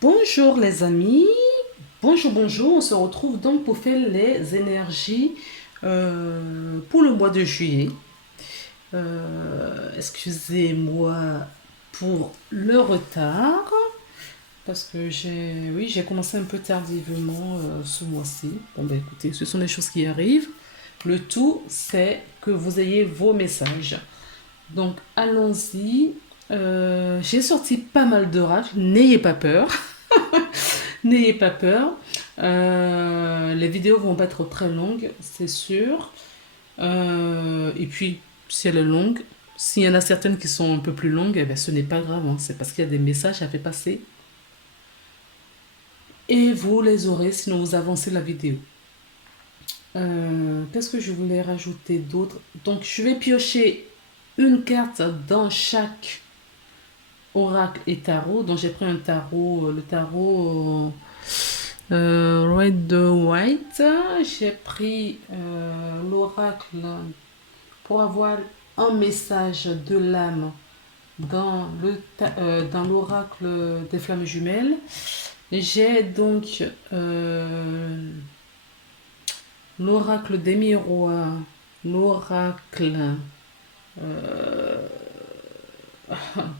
Bonjour les amis, bonjour, on se retrouve donc pour faire les énergies pour le mois de juillet. Excusez-moi pour le retard, parce que j'ai commencé un peu tardivement ce mois-ci. Bon ben écoutez, ce sont des choses qui arrivent. Le tout, c'est que vous ayez vos messages. Donc allons-y. J'ai sorti pas mal d'oracles, n'ayez pas peur. N'ayez pas peur. Les vidéos vont pas être très longues, c'est sûr. Et puis, si elle est longue, s'il y en a certaines qui sont un peu plus longues, eh ben, ce n'est pas grave, hein. C'est parce qu'il y a des messages à faire passer. Et vous les aurez, sinon vous avancez la vidéo. Qu'est-ce que je voulais rajouter d'autre? Donc, je vais piocher une carte dans chaque oracle et tarot. Donc, j'ai pris un tarot, le tarot Red de White. J'ai pris l'oracle pour avoir un message de l'âme dans l'oracle des flammes jumelles. J'ai donc l'oracle des miroirs, l'oracle euh,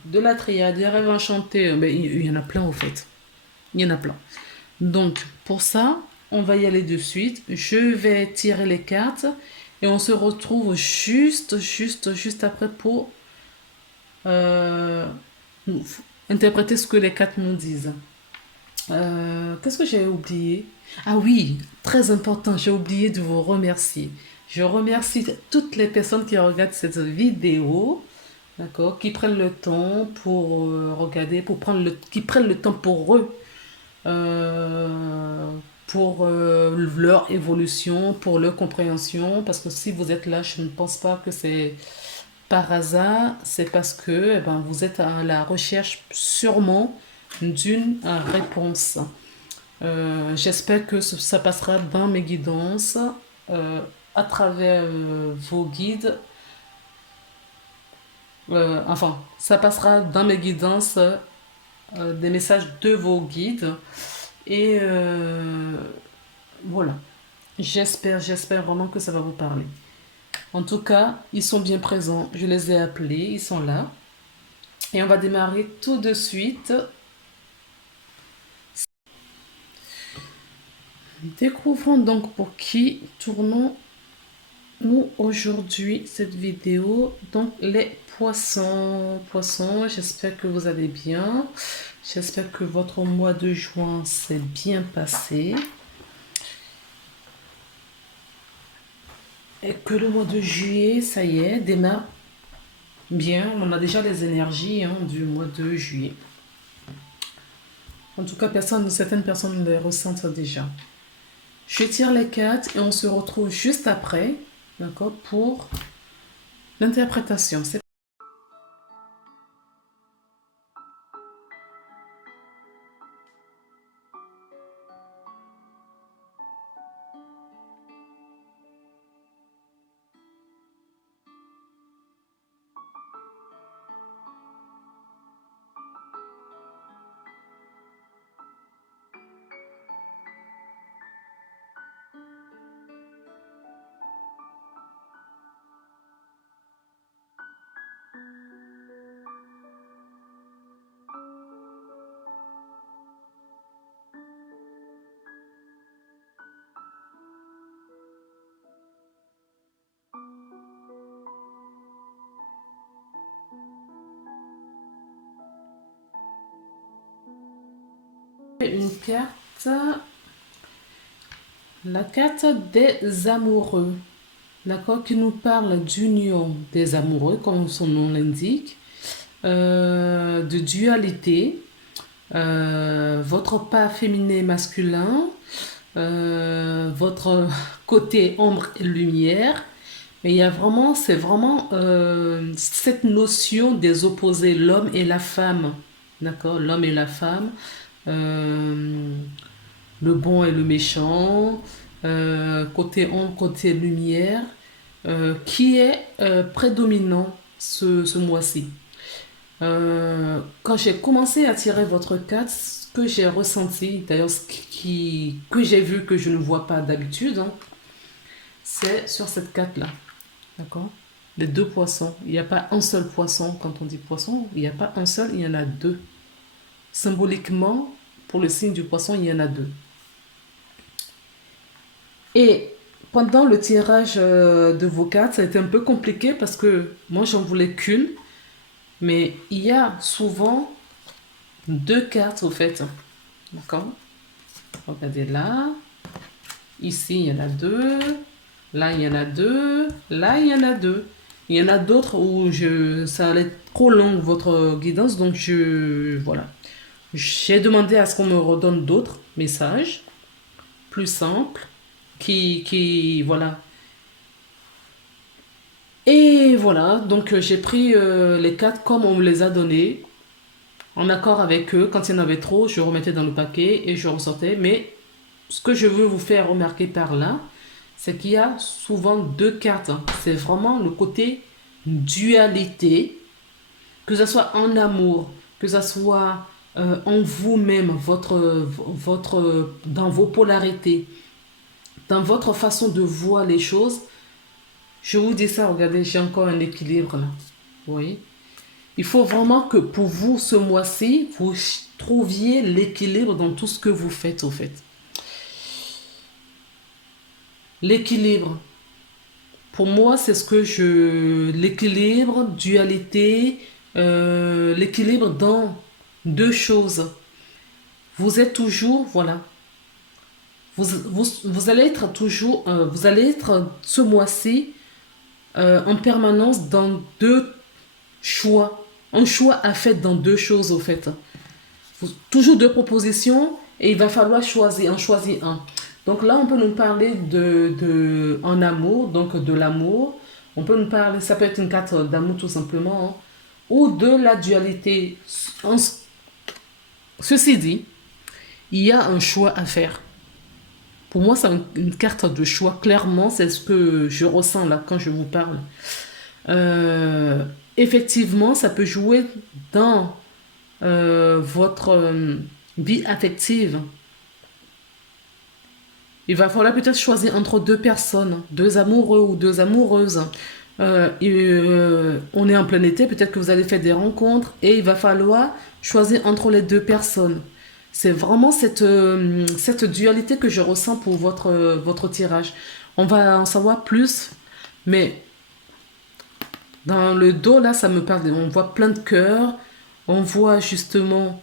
de la triade, des rêves enchantés. Ben, il y en a plein au fait. Il y en a plein. Donc, pour ça, on va y aller de suite. Je vais tirer les cartes et on se retrouve juste après pour euh, interpréter ce que les cartes nous disent. Qu'est-ce que j'ai oublié? Ah oui, très important, j'ai oublié de vous remercier. Je remercie toutes les personnes qui regardent cette vidéo, d'accord, qui prennent le temps pour regarder, qui prennent le temps pour eux euh, pour leur évolution, pour leur compréhension. Parce que si vous êtes là, je ne pense pas que c'est par hasard, c'est parce que vous êtes à la recherche sûrement d'une réponse. J'espère que ça passera dans mes guidances, à travers vos guides. Enfin, ça passera dans mes guidances, des messages de vos guides. Et voilà. J'espère vraiment que ça va vous parler. En tout cas, ils sont bien présents. Je les ai appelés, ils sont là. Et on va démarrer tout de suite. Découvrons donc pour qui tournons-nous aujourd'hui cette vidéo. Donc les poissons. Poissons, j'espère que vous allez bien. J'espère que votre mois de juin s'est bien passé. Et que le mois de juillet, ça y est, démarre bien. On a déjà les énergies du mois de juillet. En tout cas, certaines personnes les ressentent déjà. Je tire les cartes et on se retrouve juste après, d'accord, pour l'interprétation. C'est une carte, la carte des amoureux, d'accord, qui nous parle d'union des amoureux, comme son nom l'indique, de dualité, votre pas féminin et masculin, votre côté ombre et lumière. Mais c'est vraiment cette notion des opposés, l'homme et la femme, d'accord? L'homme et la femme, euh, le bon et le méchant, côté ombre, côté lumière, qui est prédominant ce mois-ci. Quand j'ai commencé à tirer votre carte, que j'ai ressenti, d'ailleurs que j'ai vu que je ne vois pas d'habitude, hein, c'est sur cette carte-là. D'accord? Les deux poissons. Il n'y a pas un seul poisson. Quand on dit poisson, il n'y a pas un seul, il y en a deux. Symboliquement, pour le signe du poisson, il y en a deux. Et pendant le tirage de vos cartes, ça a été un peu compliqué parce que moi, j'en voulais qu'une. Mais il y a souvent deux cartes au fait. D'accord? Regardez là. Ici, il y en a deux. Là, il y en a deux. Là, il y en a deux. Il y en a d'autres où ça allait être trop long votre guidance. Donc, voilà. J'ai demandé à ce qu'on me redonne d'autres messages plus simples voilà. Et voilà. Donc, j'ai pris les cartes comme on me les a données. En accord avec eux. Quand il y en avait trop, je remettais dans le paquet et je ressortais. Mais ce que je veux vous faire remarquer par là, c'est qu'il y a souvent deux cartes. C'est vraiment le côté dualité, que ce soit en amour, que ce soit en vous-même, dans vos polarités, dans votre façon de voir les choses. Je vous dis ça, regardez, j'ai encore un équilibre là. Vous voyez? Il faut vraiment que pour vous, ce mois-ci, vous trouviez l'équilibre dans tout ce que vous faites, au fait. L'équilibre. Pour moi, c'est l'équilibre, dualité, l'équilibre dans deux choses. Vous êtes toujours, voilà. Vous allez être toujours, vous allez être ce mois-ci en permanence dans deux choix. Un choix à faire dans deux choses, au fait. Toujours deux propositions et il va falloir choisir un. Donc là, on peut nous parler en amour, donc de l'amour. On peut nous parler, ça peut être une carte d'amour tout simplement, hein, ou de la dualité. Ceci dit, il y a un choix à faire. Pour moi, c'est une carte de choix. Clairement, c'est ce que je ressens là quand je vous parle. Effectivement, ça peut jouer dans votre vie affective. Il va falloir peut-être choisir entre deux personnes, deux amoureux ou deux amoureuses. On est en plein été, peut-être que vous allez faire des rencontres et il va falloir choisir entre les deux personnes. C'est vraiment cette dualité que je ressens pour votre tirage. On va en savoir plus, mais dans le dos, là, ça me parle. On voit plein de cœurs. On voit justement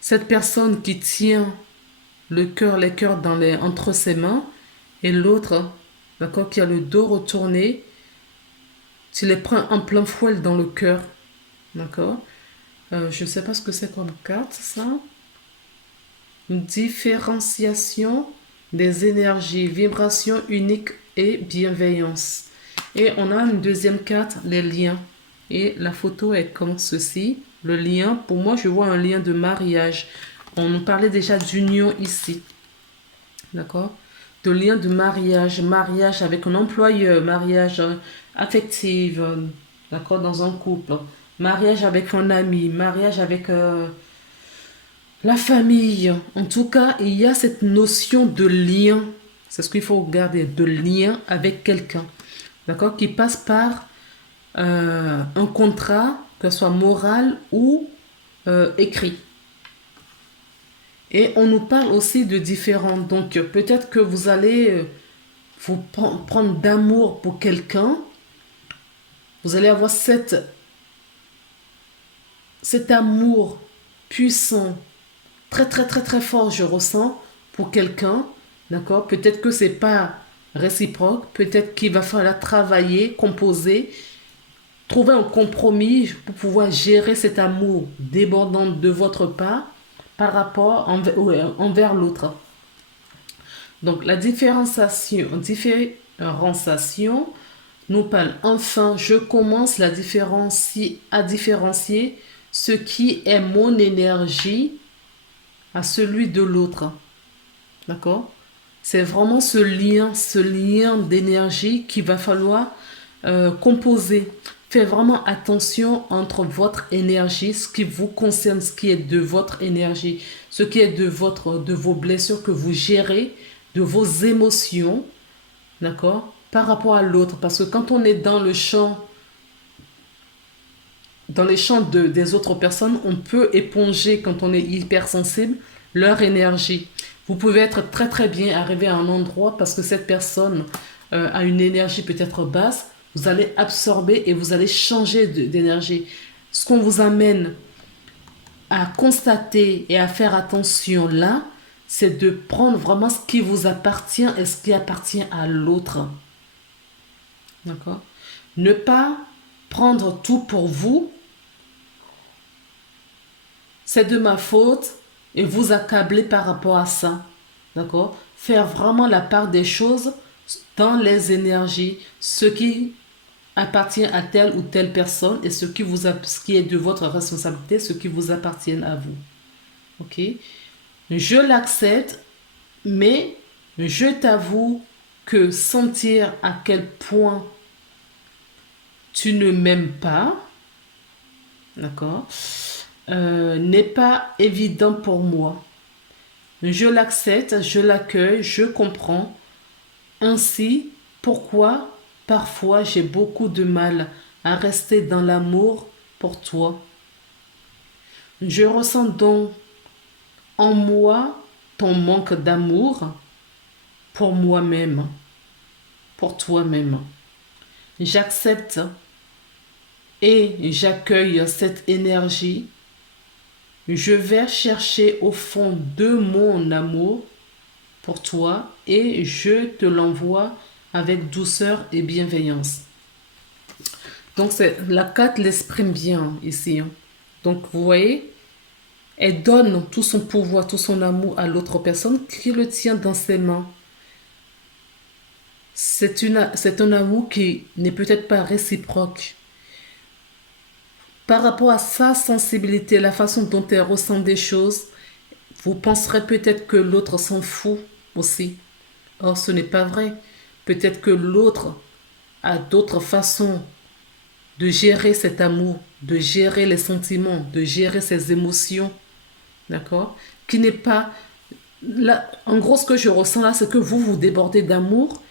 cette personne qui tient les cœurs entre ses mains. Et l'autre, d'accord, qui a le dos retourné. Tu les prends en plein fouet dans le cœur. D'accord? Je ne sais pas ce que c'est comme carte, ça. Une différenciation des énergies, vibration unique et bienveillance. Et on a une deuxième carte, les liens. Et la photo est comme ceci. Le lien, pour moi, je vois un lien de mariage. On nous parlait déjà d'union ici. D'accord? De lien de mariage. Mariage avec un employeur. Mariage affectif. D'accord? Dans un couple. Mariage avec un ami. Mariage avec la famille. En tout cas, il y a cette notion de lien. C'est ce qu'il faut regarder. De lien avec quelqu'un. D'accord? Qui passe par un contrat, que ce soit moral ou écrit. Et on nous parle aussi de différents. Donc, peut-être que vous allez vous prendre d'amour pour quelqu'un. Vous allez avoir cet amour puissant, très, très, très, très fort, je ressens, pour quelqu'un. D'accord? Peut-être que c'est pas réciproque. Peut-être qu'il va falloir travailler, composer, trouver un compromis pour pouvoir gérer cet amour débordant de votre part par rapport envers l'autre. Donc la différenciation nous parle. Enfin, je commence à différencier ce qui est mon énergie à celui de l'autre. D'accord? C'est vraiment ce lien d'énergie qu'il va falloir composer. faites vraiment attention entre votre énergie, ce qui vous concerne, ce qui est de votre énergie, ce qui est de vos blessures que vous gérez, de vos émotions, d'accord, par rapport à l'autre. Parce que quand on est dans le champ, dans les champs des autres personnes, on peut éponger, quand on est hypersensible, leur énergie. Vous pouvez être très très bien arrivé à un endroit parce que cette personne a une énergie peut-être basse. Vous allez absorber et vous allez changer d'énergie. Ce qu'on vous amène à constater et à faire attention là, c'est de prendre vraiment ce qui vous appartient et ce qui appartient à l'autre. D'accord? Ne pas prendre tout pour vous. C'est de ma faute et vous accabler par rapport à ça. D'accord? Faire vraiment la part des choses dans les énergies, ce qui appartient à telle ou telle personne et ce qui est de votre responsabilité, ce qui vous appartient à vous. Ok? Je l'accepte, mais je t'avoue que sentir à quel point tu ne m'aimes pas, d'accord, n'est pas évident pour moi. Je l'accepte, je l'accueille, je comprends. Ainsi, pourquoi parfois j'ai beaucoup de mal à rester dans l'amour pour toi. Je ressens donc en moi ton manque d'amour pour moi-même, pour toi-même. J'accepte et j'accueille cette énergie. Je vais chercher au fond de mon amour pour toi et je te l'envoie avec douceur et bienveillance. Donc la carte l'exprime bien ici. Donc vous voyez, elle donne tout son pouvoir, tout son amour à l'autre personne qui le tient dans ses mains. C'est un amour qui n'est peut-être pas réciproque. Par rapport à sa sensibilité, la façon dont elle ressent des choses, vous penserez peut-être que l'autre s'en fout aussi. Or, ce n'est pas vrai. Peut-être que l'autre a d'autres façons de gérer cet amour, de gérer les sentiments, de gérer ses émotions. D'accord? Qui n'est pas... Là, en gros, ce que je ressens là, c'est que vous débordez d'amour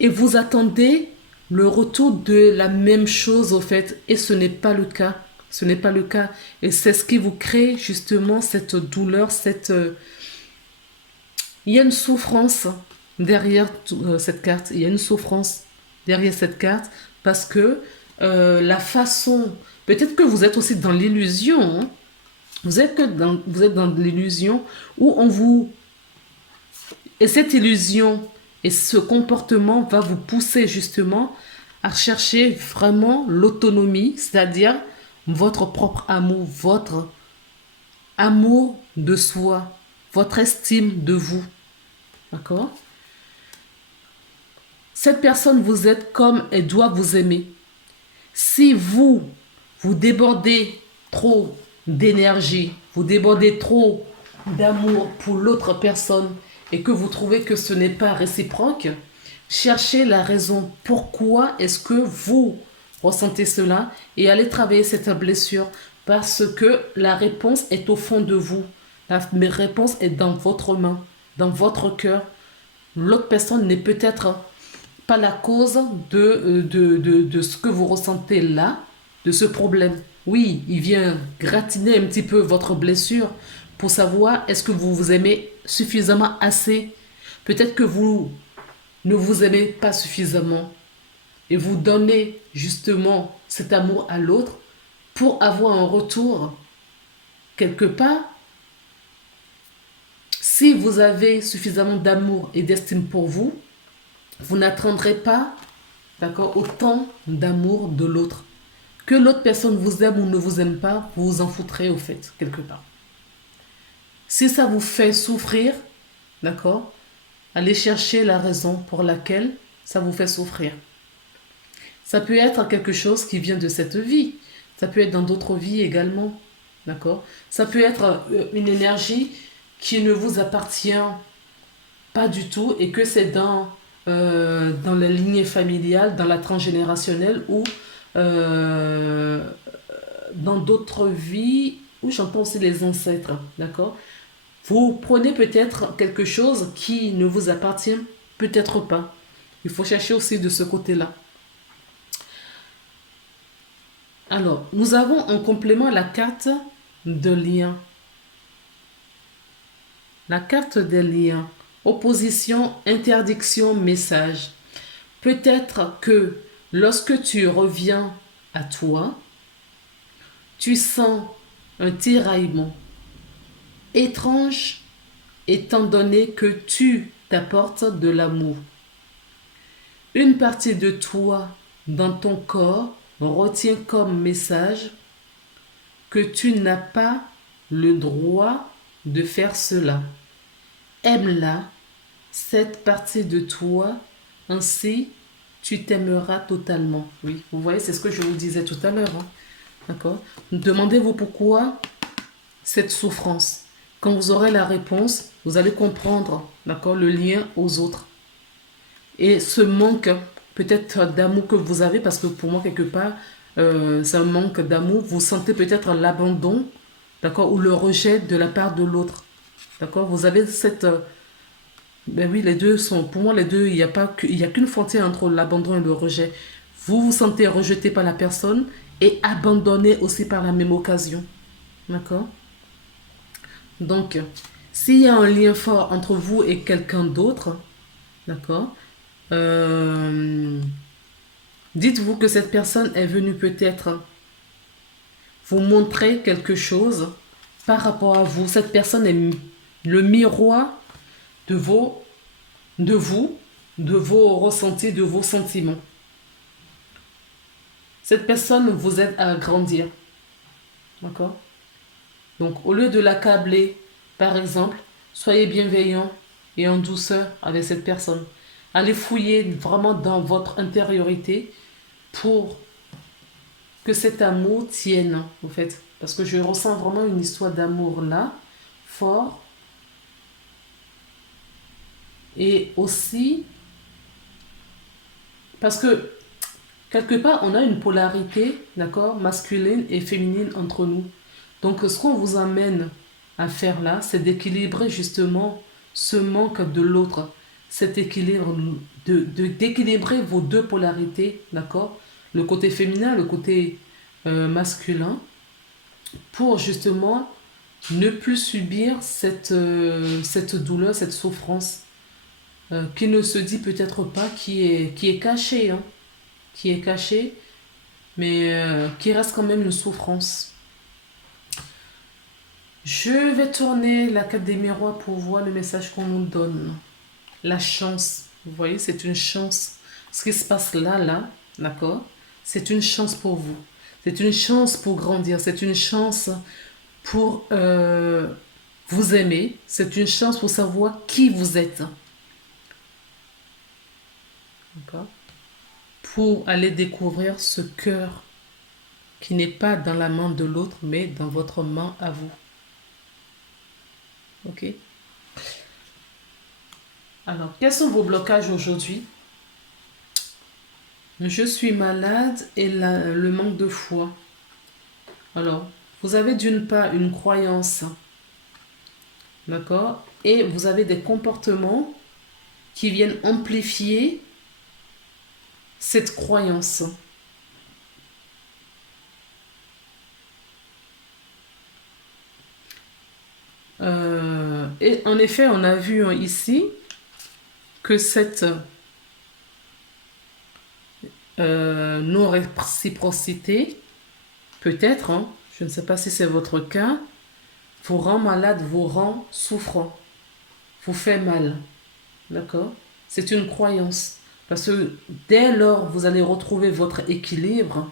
et vous attendez le retour de la même chose au fait. Et ce n'est pas le cas. Ce n'est pas le cas. Et c'est ce qui vous crée justement cette douleur, il y a une souffrance derrière cette carte. Il y a une souffrance derrière cette carte parce que la façon... Peut-être que vous êtes aussi dans l'illusion. Hein. Vous êtes dans l'illusion où on vous... Et cette illusion et ce comportement va vous pousser justement à chercher vraiment l'autonomie, c'est-à-dire votre propre amour, votre amour de soi, votre estime de vous. D'accord? Cette personne vous aide comme elle doit vous aimer. Si vous débordez trop d'énergie, vous débordez trop d'amour pour l'autre personne et que vous trouvez que ce n'est pas réciproque, cherchez la raison. Pourquoi est-ce que vous ressentez cela et allez travailler cette blessure parce que la réponse est au fond de vous. La réponse est dans votre main, dans votre cœur. L'autre personne n'est peut-être pas la cause de ce que vous ressentez là, de ce problème. Oui, il vient gratiner un petit peu votre blessure pour savoir est-ce que vous vous aimez suffisamment assez. Peut-être que vous ne vous aimez pas suffisamment et vous donnez justement cet amour à l'autre pour avoir un retour quelque part. Si vous avez suffisamment d'amour et d'estime pour vous, vous n'attendrez pas, d'accord, autant d'amour de l'autre. Que l'autre personne vous aime ou ne vous aime pas, vous vous en foutrez au fait, quelque part. Si ça vous fait souffrir, d'accord, allez chercher la raison pour laquelle ça vous fait souffrir. Ça peut être quelque chose qui vient de cette vie. Ça peut être dans d'autres vies également, d'accord. Ça peut être une énergie qui ne vous appartient pas du tout et que c'est dans la lignée familiale, dans la transgénérationnelle où euh, dans d'autres vies, ou j'entends aussi les ancêtres, d'accord? Vous prenez peut-être quelque chose qui ne vous appartient peut-être pas. Il faut chercher aussi de ce côté-là. Alors, nous avons en complément la carte de lien. La carte des liens. Opposition, interdiction, message. Peut-être que lorsque tu reviens à toi, tu sens un tiraillement étrange étant donné que tu t'apportes de l'amour. Une partie de toi dans ton corps retient comme message que tu n'as pas le droit de faire cela. Aime-la, cette partie de toi, ainsi tu t'aimeras totalement. Oui, vous voyez, c'est ce que je vous disais tout à l'heure. Hein. D'accord? Demandez-vous pourquoi cette souffrance. Quand vous aurez la réponse, vous allez comprendre, d'accord, le lien aux autres. Et ce manque peut-être d'amour que vous avez, parce que pour moi, quelque part, c'est un manque d'amour, vous sentez peut-être l'abandon, d'accord, ou le rejet de la part de l'autre. D'accord? Vous avez cette... ben oui, les deux sont... Pour moi, les deux, il n'y a pas il y a qu'une frontière entre l'abandon et le rejet. Vous vous sentez rejeté par la personne et abandonné aussi par la même occasion. D'accord? Donc, s'il y a un lien fort entre vous et quelqu'un d'autre, d'accord, euh, dites-vous que cette personne est venue peut-être vous montrer quelque chose par rapport à vous. Cette personne est le miroir de de vous, de vos ressentis, de vos sentiments. Cette personne vous aide à grandir. D'accord? Donc, au lieu de l'accabler, par exemple, soyez bienveillant et en douceur avec cette personne. Allez fouiller vraiment dans votre intériorité pour que cet amour tienne, en fait. Parce que je ressens vraiment une histoire d'amour là, fort. Et aussi, parce que quelque part, on a une polarité, d'accord, masculine et féminine entre nous. Donc, ce qu'on vous amène à faire là, c'est d'équilibrer justement ce manque de l'autre, cet équilibre, d'équilibrer vos deux polarités, d'accord, le côté féminin, le côté masculin, pour justement ne plus subir cette douleur, cette souffrance qui ne se dit peut-être pas, qui est cachée, hein, qui est cachée, mais qui reste quand même une souffrance. Je vais tourner la carte des miroirs pour voir le message qu'on nous donne. La chance. Vous voyez, c'est une chance. Ce qui se passe là, d'accord? C'est une chance pour vous. C'est une chance pour grandir. C'est une chance pour vous aimer. C'est une chance pour savoir qui vous êtes. D'accord? Pour aller découvrir ce cœur qui n'est pas dans la main de l'autre, mais dans votre main à vous. Ok? Alors, quels sont vos blocages aujourd'hui? Je suis malade et le manque de foi. Alors, vous avez d'une part une croyance, d'accord? Et vous avez des comportements qui viennent amplifier cette croyance. Et en effet, on a vu ici que cette non-réciprocité, peut-être, hein, je ne sais pas si c'est votre cas, vous rend malade, vous rend souffrant, vous fait mal. D'accord? C'est une croyance. Parce que dès lors vous allez retrouver votre équilibre,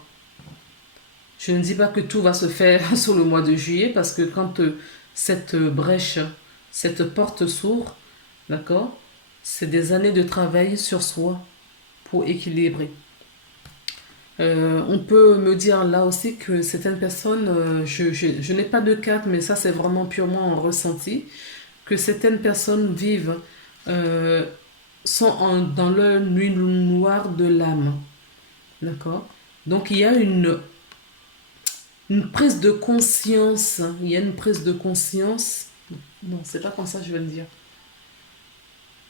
je ne dis pas que tout va se faire sur le mois de juillet, parce que quand cette brèche, cette porte s'ouvre, d'accord? C'est des années de travail sur soi pour équilibrer. On peut me dire là aussi que certaines personnes, je n'ai pas de carte, mais ça c'est vraiment purement un ressenti, que certaines personnes vivent, sont dans leur nuit noire de l'âme. D'accord? Donc il y a une prise de conscience. Il y a une prise de conscience. Non, c'est pas comme ça que je vais le dire.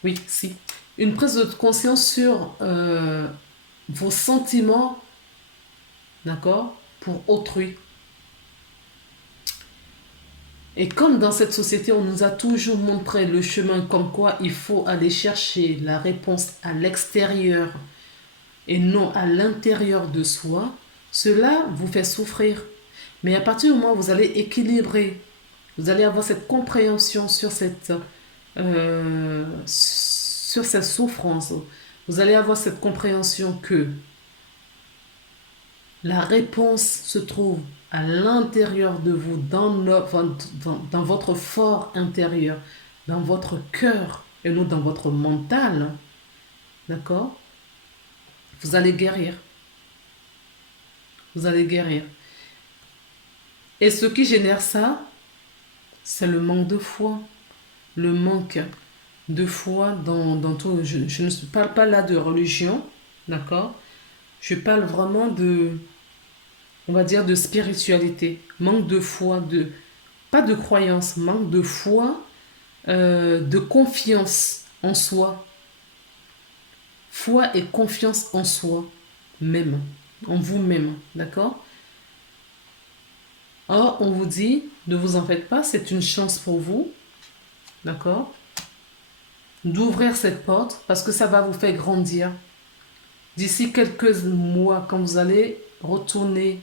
Oui, si. Une prise de conscience sur vos sentiments, d'accord, pour autrui. Et comme dans cette société, on nous a toujours montré le chemin comme quoi il faut aller chercher la réponse à l'extérieur et non à l'intérieur de soi, cela vous fait souffrir. Mais à partir du moment où vous allez équilibrer, vous allez avoir cette compréhension sur cette souffrance, vous allez avoir cette compréhension que la réponse se trouve à l'intérieur de vous, dans votre fort intérieur, dans votre cœur et non dans votre mental. D'accord? Vous allez guérir. Vous allez guérir. Et ce qui génère ça, c'est le manque de foi. Le manque de foi dans tout. Je ne parle pas là de religion. D'accord? Je parle vraiment on va dire, de spiritualité. Manque de foi, pas de croyance, manque de foi, de confiance en soi. Foi et confiance en soi même, en vous-même, d'accord? Or, on vous dit, ne vous en faites pas, c'est une chance pour vous, d'accord? D'ouvrir cette porte parce que ça va vous faire grandir. D'ici quelques mois, quand vous allez retourner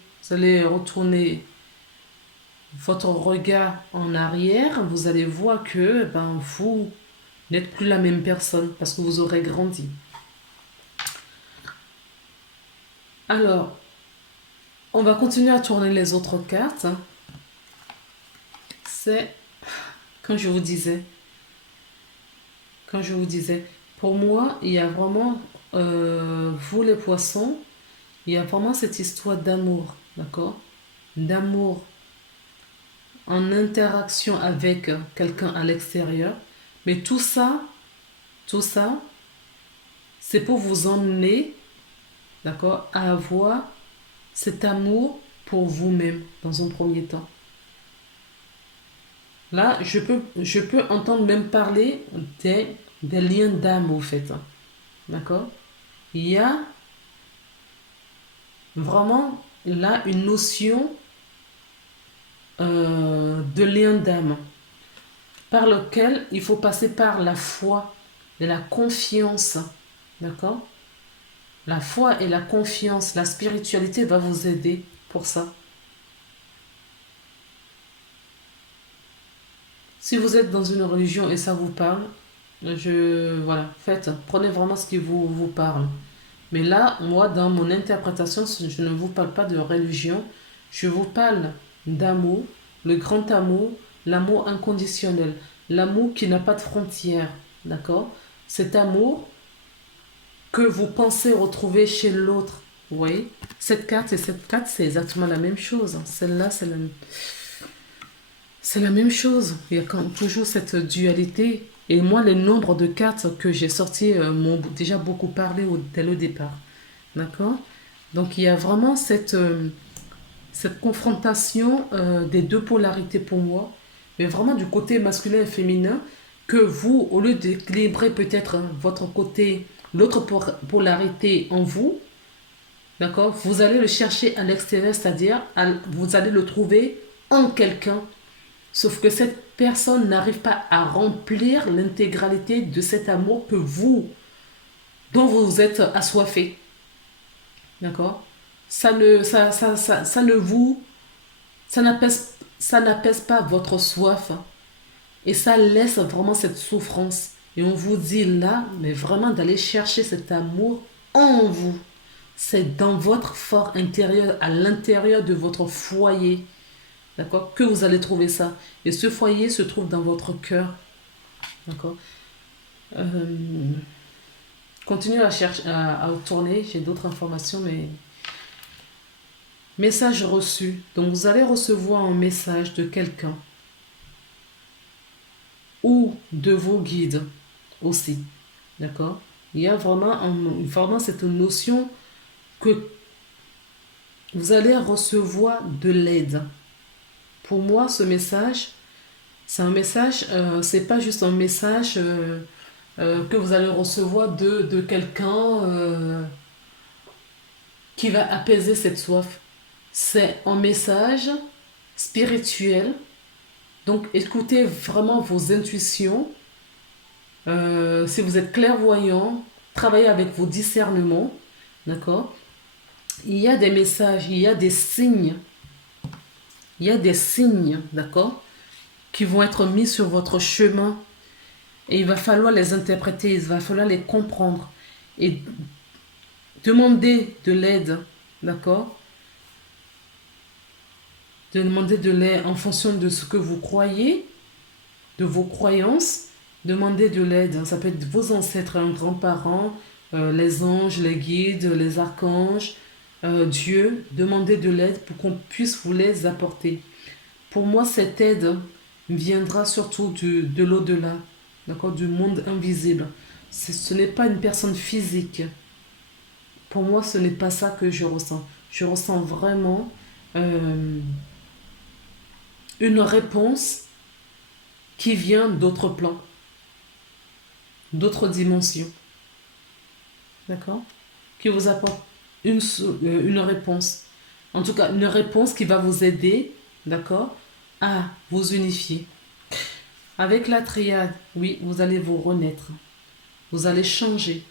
votre regard en arrière, vous allez voir que vous n'êtes plus la même personne parce que vous aurez grandi. Alors, on va continuer à tourner les autres cartes. C'est, quand je vous disais, pour moi, il y a vraiment, vous les poissons, il y a vraiment cette histoire d'amour, d'accord? D'amour en interaction avec quelqu'un à l'extérieur. Mais tout ça, c'est pour vous emmener, d'accord, à avoir cet amour pour vous-même dans un premier temps. Là, je peux entendre même parler des liens d'âme, au fait. D'accord? Il y a vraiment là une notion de lien d'âme par lequel il faut passer par la foi et la confiance. D'accord? La foi et la confiance, la spiritualité va vous aider pour ça. Si vous êtes dans une religion et ça vous parle, voilà, prenez vraiment ce qui vous parle. Mais là, moi, dans mon interprétation, je ne vous parle pas de religion, je vous parle d'amour, le grand amour, l'amour inconditionnel, l'amour qui n'a pas de frontières, d'accord? Cet amour que vous pensez retrouver chez l'autre, vous voyez? Cette carte et cette carte, c'est exactement la même chose. Celle-là, c'est la même chose. Il y a toujours cette dualité. Et moi, les nombres de cartes que j'ai sortis m'ont déjà beaucoup parlé dès le départ. D'accord? Donc, il y a vraiment cette confrontation des deux polarités pour moi, mais vraiment du côté masculin et féminin, que vous, au lieu d'équilibrer peut-être votre côté, l'autre polarité en vous, d'accord, vous allez le chercher à l'extérieur, c'est-à-dire vous allez le trouver en quelqu'un. Sauf que cette personne n'arrive pas à remplir l'intégralité de cet amour dont vous êtes assoiffé. D'accord? Ça ne, ça ne vous, ça n'apaise pas votre soif. Et ça laisse vraiment cette souffrance. Et on vous dit là, mais vraiment d'aller chercher cet amour en vous. C'est dans votre fort intérieur, à l'intérieur de votre foyer. D'accord? Que vous allez trouver ça. Et ce foyer se trouve dans votre cœur. D'accord? Continuez à chercher, à tourner. J'ai d'autres informations, mais... Message reçu. Donc vous allez recevoir un message de quelqu'un. Ou de vos guides aussi. D'accord? Il y a vraiment cette notion que vous allez recevoir de l'aide. Pour moi, ce message, c'est un message, c'est pas juste un message que vous allez recevoir de quelqu'un qui va apaiser cette soif. C'est un message spirituel. Donc, écoutez vraiment vos intuitions. Si vous êtes clairvoyant, travaillez avec vos discernements. D'accord? Il y a des messages, il y a des signes. Il y a des signes, d'accord, qui vont être mis sur votre chemin. Et il va falloir les interpréter, il va falloir les comprendre. Et demander de l'aide, d'accord? Demander de l'aide en fonction de ce que vous croyez, de vos croyances. Demandez de l'aide. Ça peut être vos ancêtres, grands-parents, les anges, les guides, les archanges, Dieu. Demandez de l'aide pour qu'on puisse vous les apporter. Pour moi, cette aide viendra surtout de l'au-delà, d'accord, du monde invisible. Ce n'est pas une personne physique. Pour moi, ce n'est pas ça que je ressens. Je ressens vraiment une réponse qui vient d'autres plans, d'autres dimensions, d'accord, qui vous apporte une réponse. En tout cas, une réponse qui va vous aider, d'accord, à vous unifier. Avec la triade, oui, vous allez vous renaître. Vous allez changer.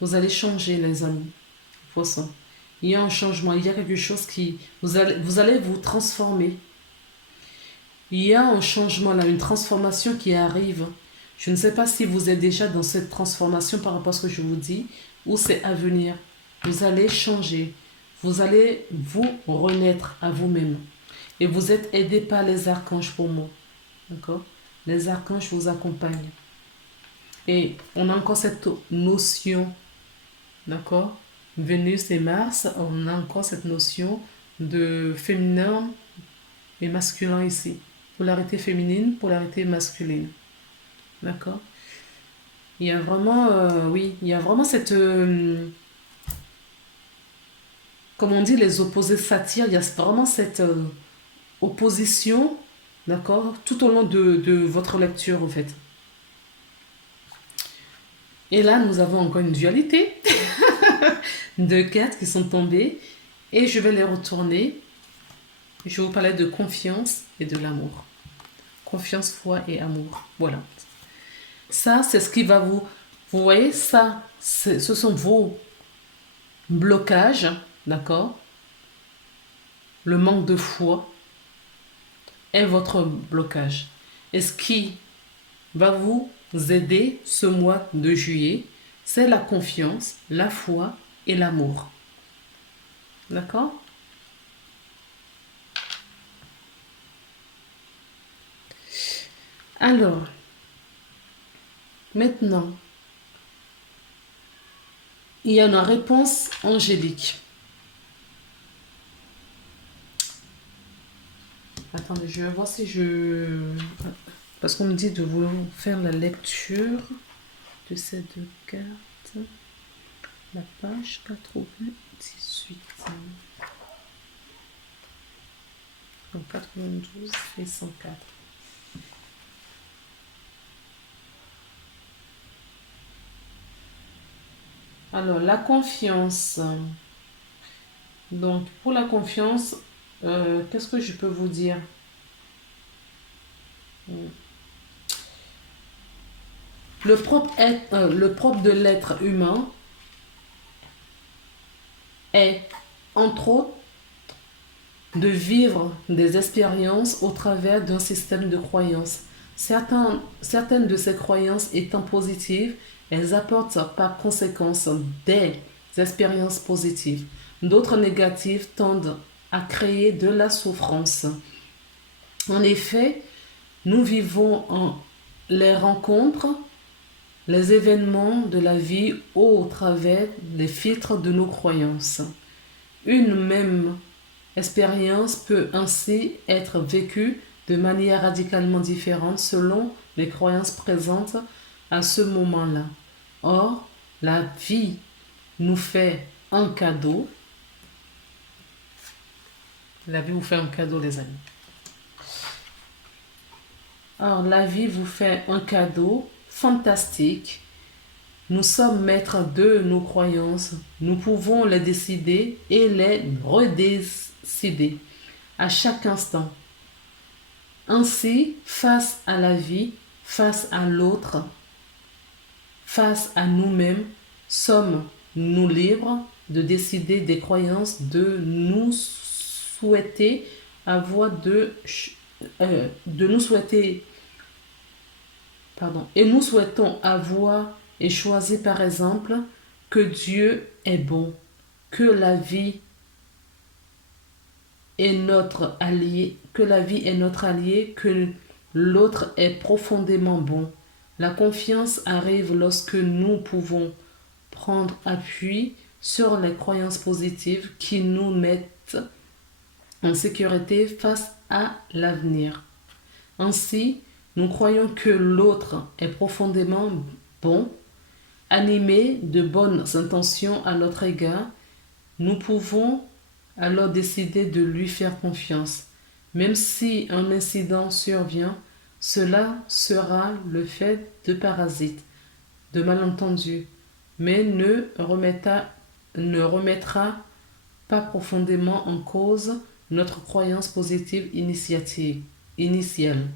Vous allez changer, les amis. Poisson. Il y a un changement, il y a quelque chose qui... Vous allez vous transformer. Il y a un changement là, une transformation qui arrive. Je ne sais pas si vous êtes déjà dans cette transformation par rapport à ce que je vous dis, ou c'est à venir. Vous allez changer. Vous allez vous renaître à vous-même. Et vous êtes aidé par les archanges pour moi. D'accord? Les archanges vous accompagnent. Et on a encore cette notion, d'accord? Vénus et Mars, on a encore cette notion de féminin et masculin ici. Polarité féminine, polarité masculine. D'accord? Il y a vraiment, oui, il y a vraiment cette... comme on dit, les opposés s'attirent. Il y a vraiment cette opposition, d'accord? Tout au long de votre lecture, en fait. Et là, nous avons encore une dualité de cartes qui sont tombées. Et je vais les retourner. Je vais vous parler de confiance et de l'amour. Confiance, foi et amour. Voilà. Ça, c'est ce qui va vous... Vous voyez, ça, ce sont vos blocages, d'accord? Le manque de foi est votre blocage. Et ce qui va vous aider ce mois de juillet, c'est la confiance, la foi et l'amour. D'accord? Alors, maintenant, il y a une réponse angélique. Attendez, je vais voir si je... Parce qu'on me dit de vous faire la lecture de ces deux cartes. La page 98. Donc 92 et 104. Alors, la confiance. Donc, pour la confiance, qu'est-ce que je peux vous dire? Le propre de l'être humain est, entre autres, de vivre des expériences au travers d'un système de croyances. Certaines de ces croyances étant positives, elles apportent par conséquence des expériences positives. D'autres négatives tendent à créer de la souffrance. En effet, nous vivons les rencontres, les événements de la vie au travers des filtres de nos croyances. Une même expérience peut ainsi être vécue de manière radicalement différente selon les croyances présentes à ce moment-là. Or, la vie nous fait un cadeau La vie vous fait un cadeau, les amis. Alors, la vie vous fait un cadeau fantastique. Nous sommes maîtres de nos croyances. Nous pouvons les décider et les redécider à chaque instant. Ainsi, face à la vie, face à l'autre, face à nous-mêmes, sommes-nous libres de décider des croyances, de nous souhaiter avoir de nous souhaiter, pardon, et nous souhaitons avoir et choisir par exemple que Dieu est bon, que la vie est notre allié, que l'autre est profondément bon. La confiance arrive lorsque nous pouvons prendre appui sur les croyances positives qui nous mettent en sécurité face à l'avenir. Ainsi, nous croyons que l'autre est profondément bon, animé de bonnes intentions à notre égard. Nous pouvons alors décider de lui faire confiance. Même si un incident survient, cela sera le fait de parasites, de malentendus, mais ne remettra pas profondément en cause notre croyance positive initiale.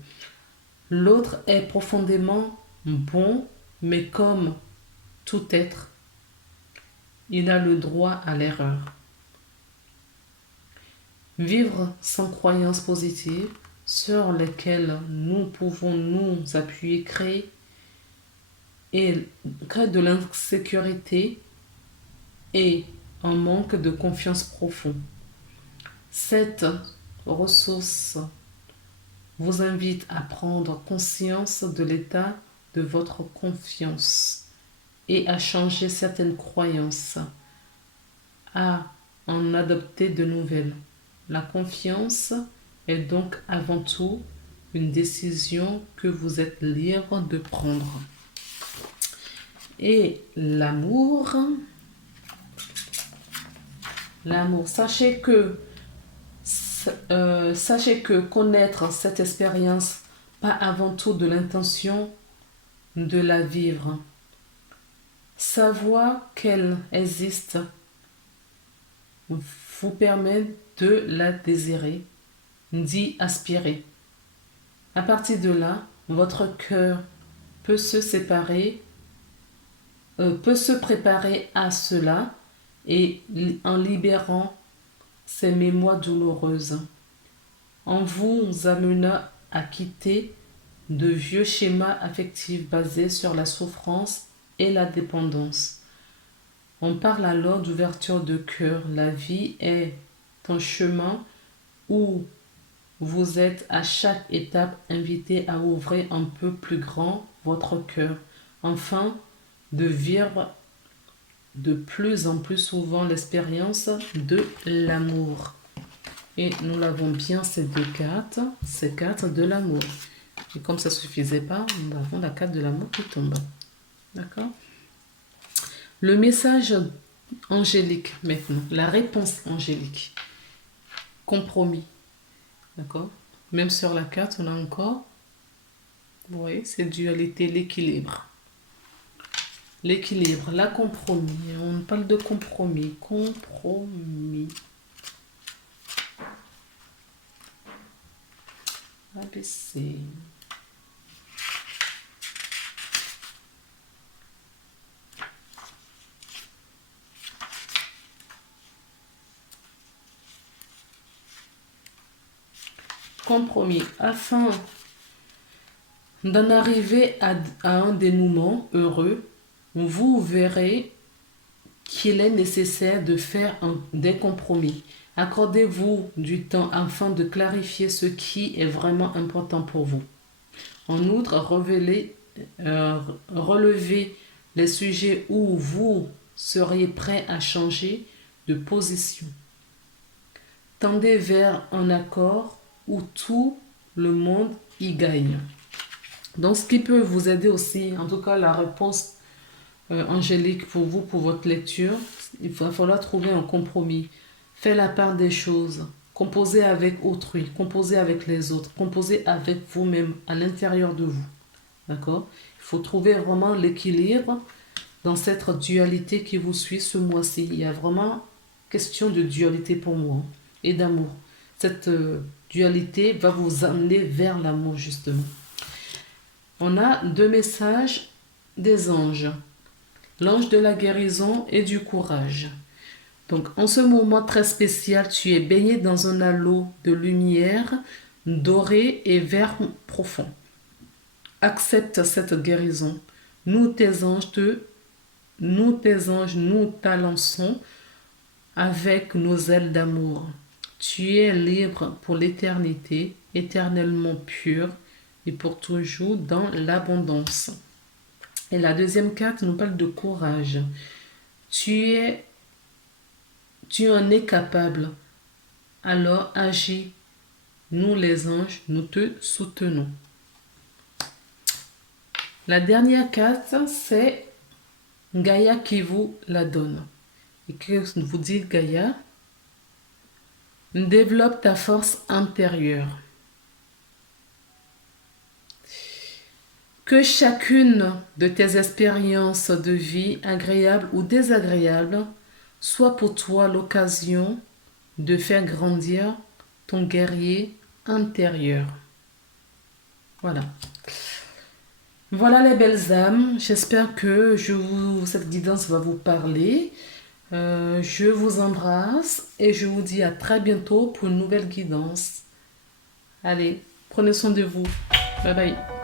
L'autre est profondément bon, mais comme tout être, il a le droit à l'erreur. Vivre sans croyance positive sur lesquelles nous pouvons nous appuyer crée de l'insécurité et un manque de confiance profond. Cette ressource vous invite à prendre conscience de l'état de votre confiance et à changer certaines croyances, à en adopter de nouvelles. La confiance est donc avant tout une décision que vous êtes libre de prendre. Et l'amour, sachez que connaître cette expérience pas avant tout de l'intention de la vivre. Savoir qu'elle existe vous permet de la désirer, d'y aspirer. À partir de là, votre cœur peut se préparer à cela et en libérant ces mémoires douloureuses, en vous amenant à quitter de vieux schémas affectifs basés sur la souffrance et la dépendance. On parle alors d'ouverture de cœur. La vie est un chemin où vous êtes à chaque étape invité à ouvrir un peu plus grand votre cœur, afin de vivre de plus en plus souvent l'expérience de l'amour. Et nous l'avons bien ces cartes de l'amour. Et comme ça ne suffisait pas, nous avons la carte de l'amour qui tombe. D'accord? Le message angélique maintenant, la réponse angélique. Compromis. D'accord? Même sur la carte, on a encore, vous voyez, c'est dualité, l'équilibre. L'équilibre, la compromis. On parle de compromis. Compromis. ABC. Compromis. Afin d'en arriver à un dénouement heureux, vous verrez qu'il est nécessaire de faire des compromis. Accordez-vous du temps afin de clarifier ce qui est vraiment important pour vous. En outre, relevez les sujets où vous seriez prêt à changer de position. Tendez vers un accord où tout le monde y gagne. Donc, ce qui peut vous aider aussi, en tout cas la réponse angélique pour vous, pour votre lecture, il va falloir trouver un compromis. Faire la part des choses. Composez avec autrui, composez avec les autres, composez avec vous-même, à l'intérieur de vous. D'accord? Il faut trouver vraiment l'équilibre dans cette dualité qui vous suit ce mois-ci. Il y a vraiment question de dualité pour moi et d'amour. Cette dualité va vous amener vers l'amour, justement. On a 2 messages des anges. L'ange de la guérison et du courage. Donc, en ce moment très spécial, tu es baigné dans un halo de lumière doré et vert profond. Accepte cette guérison. Nous, tes anges, nous t'annonçons avec nos ailes d'amour. Tu es libre pour l'éternité, éternellement pur et pour toujours dans l'abondance. Et la deuxième carte nous parle de courage. Tu en es capable. Alors agis. Nous les anges, nous te soutenons. La dernière carte, c'est Gaïa qui vous la donne. Et que vous dit Gaïa? Développe ta force intérieure. Que chacune de tes expériences de vie, agréables ou désagréables, soit pour toi l'occasion de faire grandir ton guerrier intérieur. Voilà. Voilà les belles âmes. J'espère que cette guidance va vous parler. Je vous embrasse et je vous dis à très bientôt pour une nouvelle guidance. Allez, prenez soin de vous. Bye bye.